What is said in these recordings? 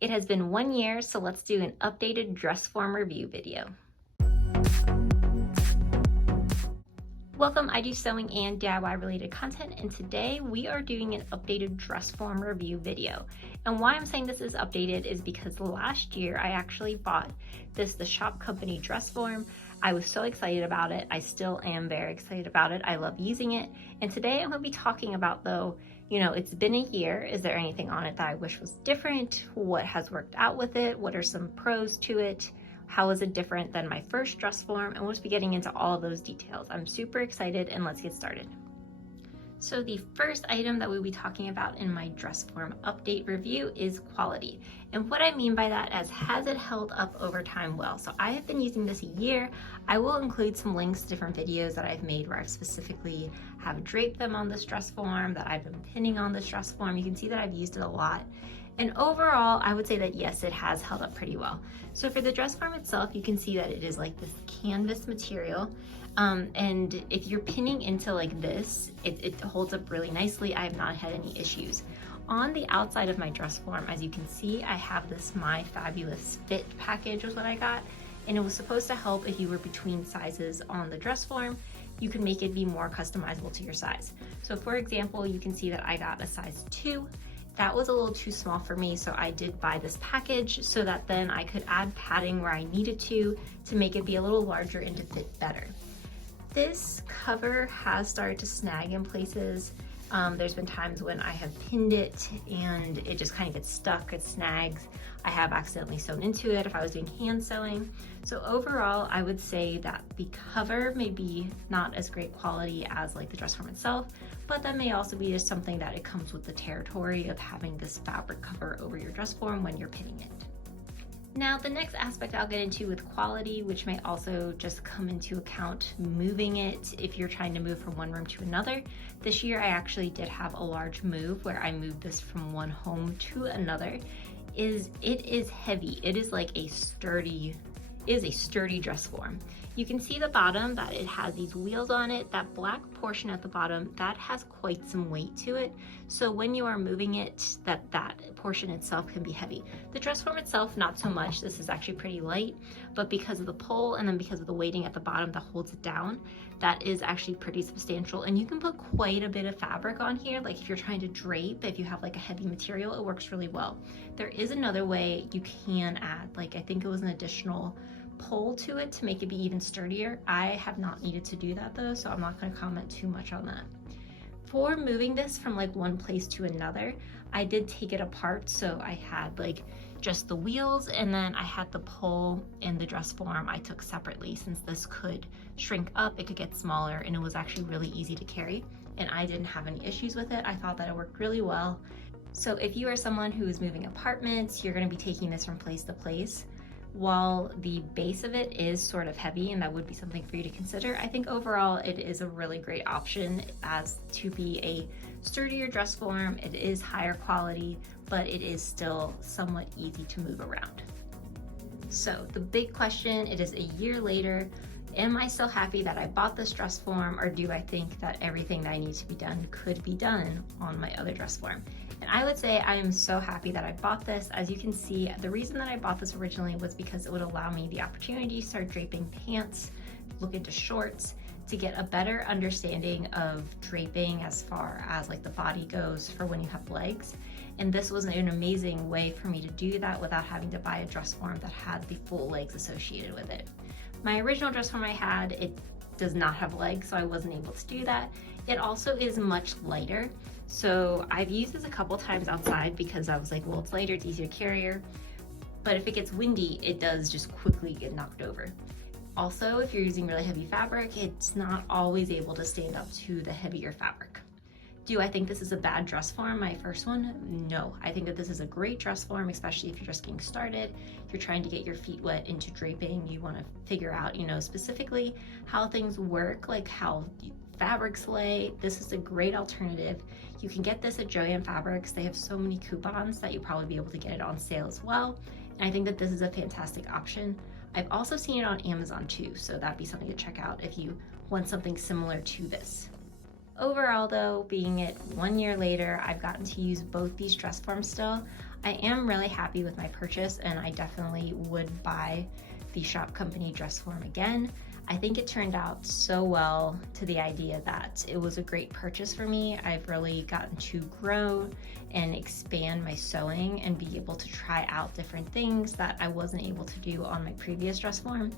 It has been 1 year, so let's do an updated dress form review video. Welcome, I do sewing and DIY related content, and today we are doing an updated dress form review video. And why I'm saying this is updated is because last year I actually bought the Shop Company dress form. I was so excited about it. I still am very excited about it. I love using it. And today I'm going to be talking about, though, it's been a year. Is there anything on it that I wish was different? What has worked out with it? What are some pros to it? How is it different than my first dress form? And we'll just be getting into all of those details. I'm super excited, and let's get started. So the first item that we'll be talking about in my dress form update review is quality. And what I mean by that is, has it held up over time well? So I have been using this a year. I will include some links to different videos that I've made where I've specifically have draped them on this dress form, that I've been pinning on this dress form. You can see that I've used it a lot. And overall, I would say that yes, it has held up pretty well. So for the dress form itself, you can see that it is like this canvas material. And if you're pinning into like this, it holds up really nicely. I have not had any issues. On the outside of my dress form, as you can see, I have this My Fabulous Fit package was what I got. And it was supposed to help if you were between sizes on the dress form. You can make it be more customizable to your size. So for example, you can see that I got a size 2. That was a little too small for me, so I did buy this package so that then I could add padding where I needed to make it be a little larger and to fit better. This cover has started to snag in places. There's been times when I have pinned it and it just kind of gets stuck, it snags. I have accidentally sewn into it if I was doing hand sewing. So overall, I would say that the cover may be not as great quality as like the dress form itself, but that may also be just something that it comes with the territory of having this fabric cover over your dress form when you're pinning it. Now, the next aspect I'll get into with quality, which may also just come into account moving it if you're trying to move from one room to another. This year, I actually did have a large move where I moved this from one home to another. It is heavy. It is like a sturdy dress form. You can see the bottom that it has these wheels on it. That black portion at the bottom, that has quite some weight to it. So when you are moving it, that portion itself can be heavy. The dress form itself, not so much. This is actually pretty light, but because of the pull and then because of the weighting at the bottom that holds it down, that is actually pretty substantial. And you can put quite a bit of fabric on here. Like if you're trying to drape, if you have like a heavy material, it works really well. There is another way you can add, like I think it was an additional pull to it to make it be even sturdier. I have not needed to do that though, so I'm not going to comment too much on that. For moving this from like one place to another, I did take it apart. So I had like just the wheels, and then I had the pull in the dress form I took separately, since this could shrink up, it could get smaller, and it was actually really easy to carry. And I didn't have any issues with it. I thought that it worked really well. So if you are someone who is moving apartments, you're going to be taking this from place to place. While the base of it is sort of heavy, and that would be something for you to consider, I think overall it is a really great option as to be a sturdier dress form. It is higher quality, but it is still somewhat easy to move around. So the big question, it is a year later. Am I still happy that I bought this dress form, or do I think that everything that I need to be done could be done on my other dress form? And I would say I am so happy that I bought this. As you can see, the reason that I bought this originally was because it would allow me the opportunity to start draping pants, look into shorts, to get a better understanding of draping as far as like the body goes for when you have legs. And this was an amazing way for me to do that without having to buy a dress form that had the full legs associated with it. My original dress form I had, it does not have legs, so I wasn't able to do that. It also is much lighter. So I've used this a couple times outside because I was like, well, it's lighter, it's easier to carry. But if it gets windy, it does just quickly get knocked over. Also, if you're using really heavy fabric, it's not always able to stand up to the heavier fabric. Do I think this is a bad dress form, my first one? No, I think that this is a great dress form, especially if you're just getting started. You're trying to get your feet wet into draping. You want to figure out, specifically how things work, like how fabrics lay. This is a great alternative. You can get this at Joann Fabrics. They have so many coupons that you'll probably be able to get it on sale as well. And I think that this is a fantastic option. I've also seen it on Amazon too, so that'd be something to check out if you want something similar to this. Overall though, being it 1 year later, I've gotten to use both these dress forms still. I am really happy with my purchase, and I definitely would buy the Shop Company dress form again. I think it turned out so well to the idea that it was a great purchase for me. I've really gotten to grow and expand my sewing and be able to try out different things that I wasn't able to do on my previous dress form.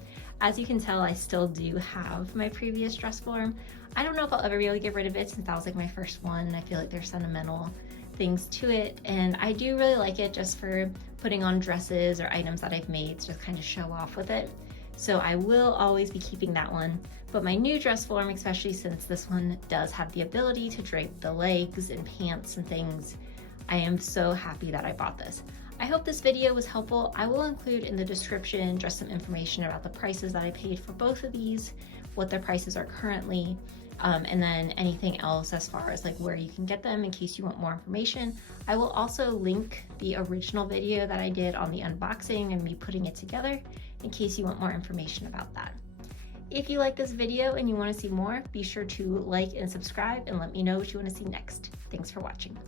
As you can tell, I still do have my previous dress form. I don't know if I'll ever be able to get rid of it since that was like my first one, and I feel like there's sentimental things to it, and I do really like it just for putting on dresses or items that I've made to just kind of show off with it. So I will always be keeping that one. But my new dress form, especially since this one does have the ability to drape the legs and pants and things, I am so happy that I bought this. I hope this video was helpful. I will include in the description just some information about the prices that I paid for both of these, what their prices are currently, and then anything else as far as like where you can get them in case you want more information. I will also link the original video that I did on the unboxing and me putting it together in case you want more information about that. If you like this video and you want to see more, be sure to like and subscribe and let me know what you want to see next. Thanks for watching.